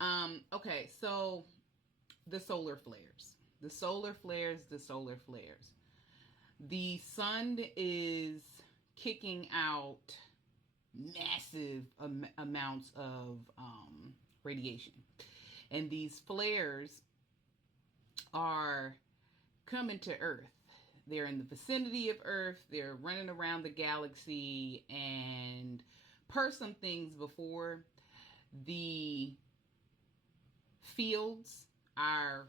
Okay, so the solar flares. The solar flares, the solar flares. The sun is kicking out massive amounts of radiation. And these flares are coming to Earth. They're in the vicinity of Earth. They're running around the galaxy. And per some things before, the fields, our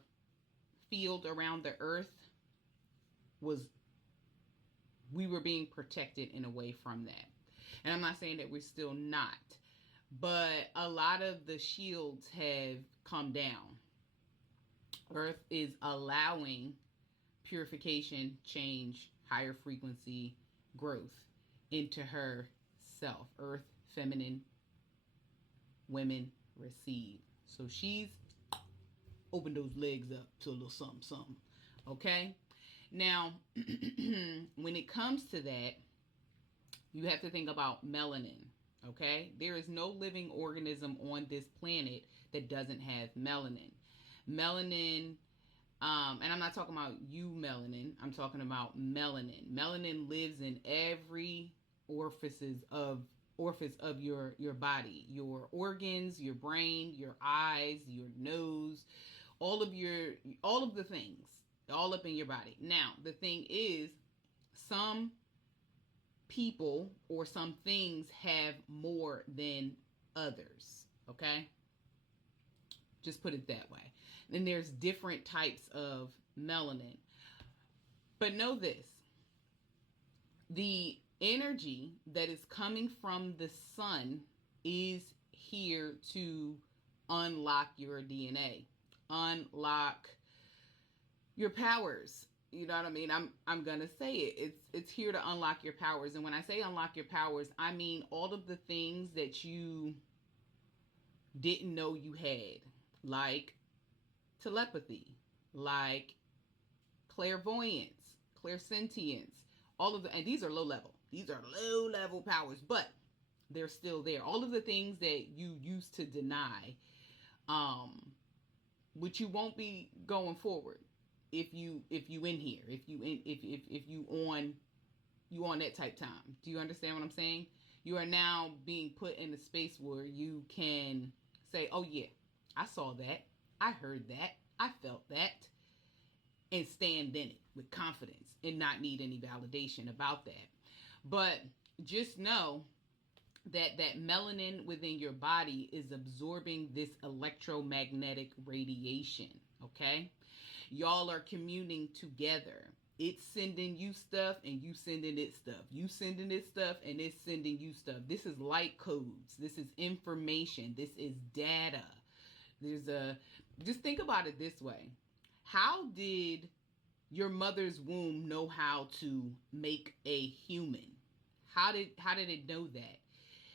field around the Earth, was we were being protected in a way from that. And I'm not saying that we're still not, but a lot of the shields have come down. Earth is allowing purification, change, higher frequency growth into herself. Earth, feminine, women receive. So she's opened those legs up to a little something, something. Okay? Now, when it comes to that, you have to think about melanin. Okay? There is no living organism on this planet that doesn't have melanin. Melanin, and I'm not talking about you melanin. I'm talking about melanin. Melanin lives in every orifice of your body, your organs, your brain, your eyes, your nose, all of the things, all up in your body. Now, the thing is, some people or some things have more than others. Okay? Just put it that way. And there's different types of melanin. But know this. The energy that is coming from the sun is here to unlock your DNA, unlock your powers. You know what I mean? I'm gonna say it. It's here to unlock your powers. And when I say unlock your powers, I mean all of the things that you didn't know you had, like telepathy, like clairvoyance, clairsentience, all of the, and these are low level. These are low level powers, but they're still there. All of the things that you used to deny, which you won't be going forward if you in here, if you on that type time. Do you understand what I'm saying? You are now being put in a space where you can say, oh yeah, I saw that, I heard that, I felt that, and stand in it with confidence and not need any validation about that. But just know that melanin within your body is absorbing this electromagnetic radiation. Okay? Y'all are communing together. It's sending you stuff and you sending it stuff. You sending it stuff and it's sending you stuff. This is light codes. This is information. This is data. Just think about it this way. How did your mother's womb know how to make a human? How did it know that?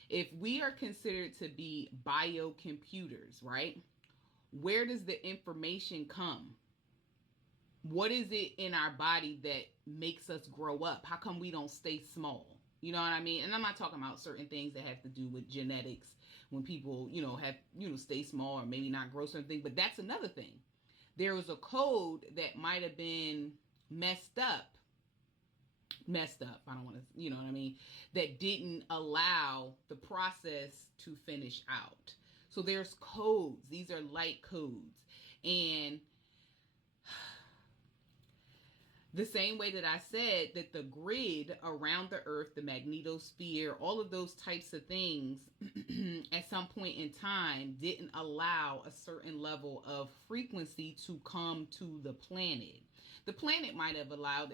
If we are considered to be biocomputers, right? Where does the information come? What is it in our body that makes us grow up? How come we don't stay small? You know what I mean? And I'm not talking about certain things that have to do with genetics when people, stay small or maybe not grow certain things, but that's another thing. There was a code that might have been messed up. I don't want to, you know what I mean? That didn't allow the process to finish out. So there's codes. These are light codes. And the same way that I said that the grid around the earth, the magnetosphere, all of those types of things at some point in time didn't allow a certain level of frequency to come to the planet. The planet might have allowed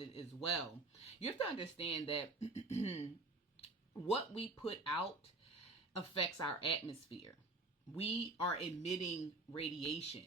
it as well. You have to understand that what we put out affects our atmosphere. We are emitting radiation.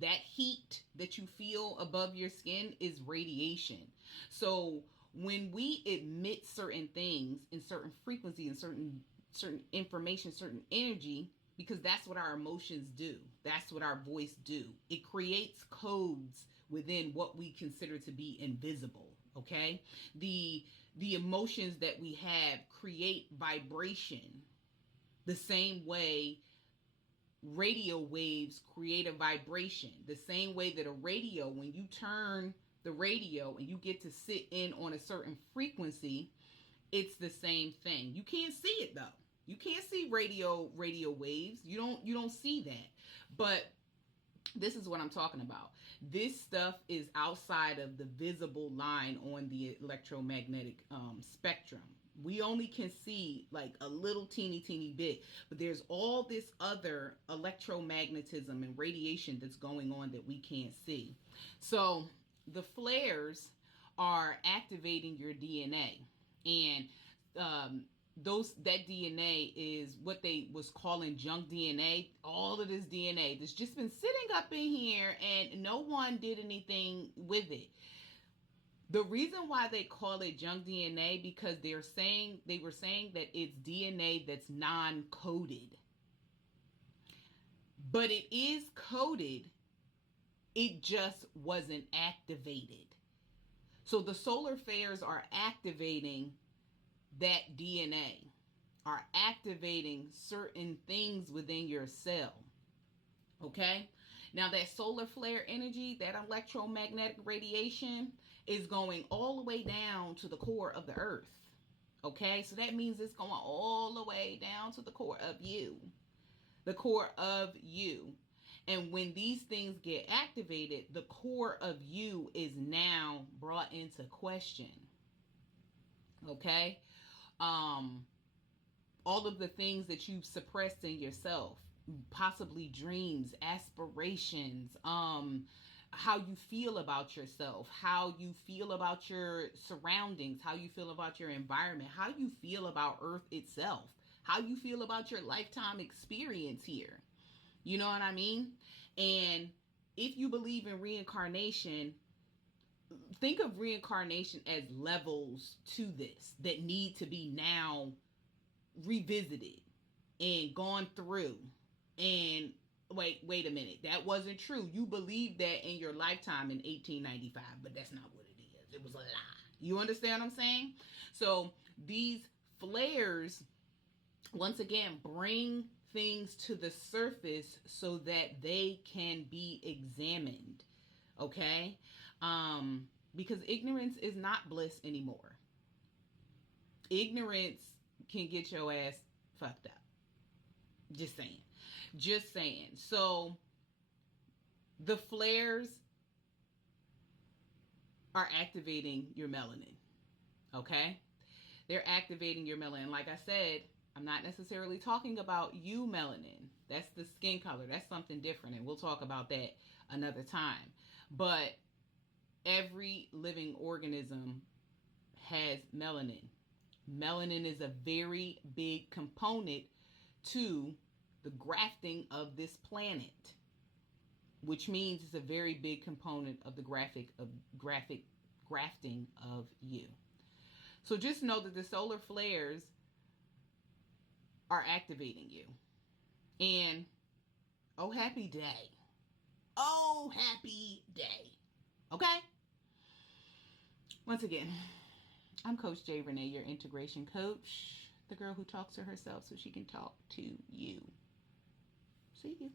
That heat that you feel above your skin is radiation. So when we emit certain things in certain frequency and certain information, certain energy, because that's what our emotions do. That's what our voice do. It creates codes within what we consider to be invisible. Okay? The emotions that we have create vibration. The same way radio waves create a vibration. The same way that a radio, when you turn the radio and you get to sit in on a certain frequency, it's the same thing. You can't see it though. You can't see radio waves. You don't see that. But this is what I'm talking about. This stuff is outside of the visible line on the electromagnetic spectrum. We only can see like a little teeny bit, but there's all this other electromagnetism and radiation that's going on that we can't see. So the flares are activating your DNA, and that DNA is what they was calling junk DNA. All of this DNA that's just been sitting up in here, and no one did anything with it. The reason why they call it junk DNA, because they were saying that it's DNA that's non-coded. But it is coded, it just wasn't activated. So the solar flares are activating that DNA, are activating certain things within your cell. Okay? Now that solar flare energy, that electromagnetic radiation, is going all the way down to the core of the earth. Okay? So that means it's going all the way down to the core of you. The core of you. And when these things get activated, the core of you is now brought into question. Okay? All of the things that you've suppressed in yourself, possibly dreams, aspirations, how you feel about yourself, how you feel about your surroundings, how you feel about your environment, how you feel about Earth itself, how you feel about your lifetime experience here. You know what I mean? And if you believe in reincarnation, think of reincarnation as levels to this that need to be now revisited and gone through. And wait a minute, that wasn't true. You believed that in your lifetime in 1895, but that's not what it is. It was a lie. You understand what I'm saying? So these flares, once again, bring things to the surface so that they can be examined. Okay? Because ignorance is not bliss anymore. Ignorance can get your ass fucked up. Just saying. So the flares are activating your melanin. Okay? They're activating your melanin. Like I said, I'm not necessarily talking about you melanin. That's the skin color. That's something different, and we'll talk about that another time. But every living organism has melanin. Melanin is a very big component to the grafting of this planet, which means it's a very big component of the graphic grafting of you. So just know that the solar flares are activating you. And oh, happy day. Oh, happy day. Okay? Once again, I'm Coach J. Renee, your integration coach, the girl who talks to herself so she can talk to you. See you.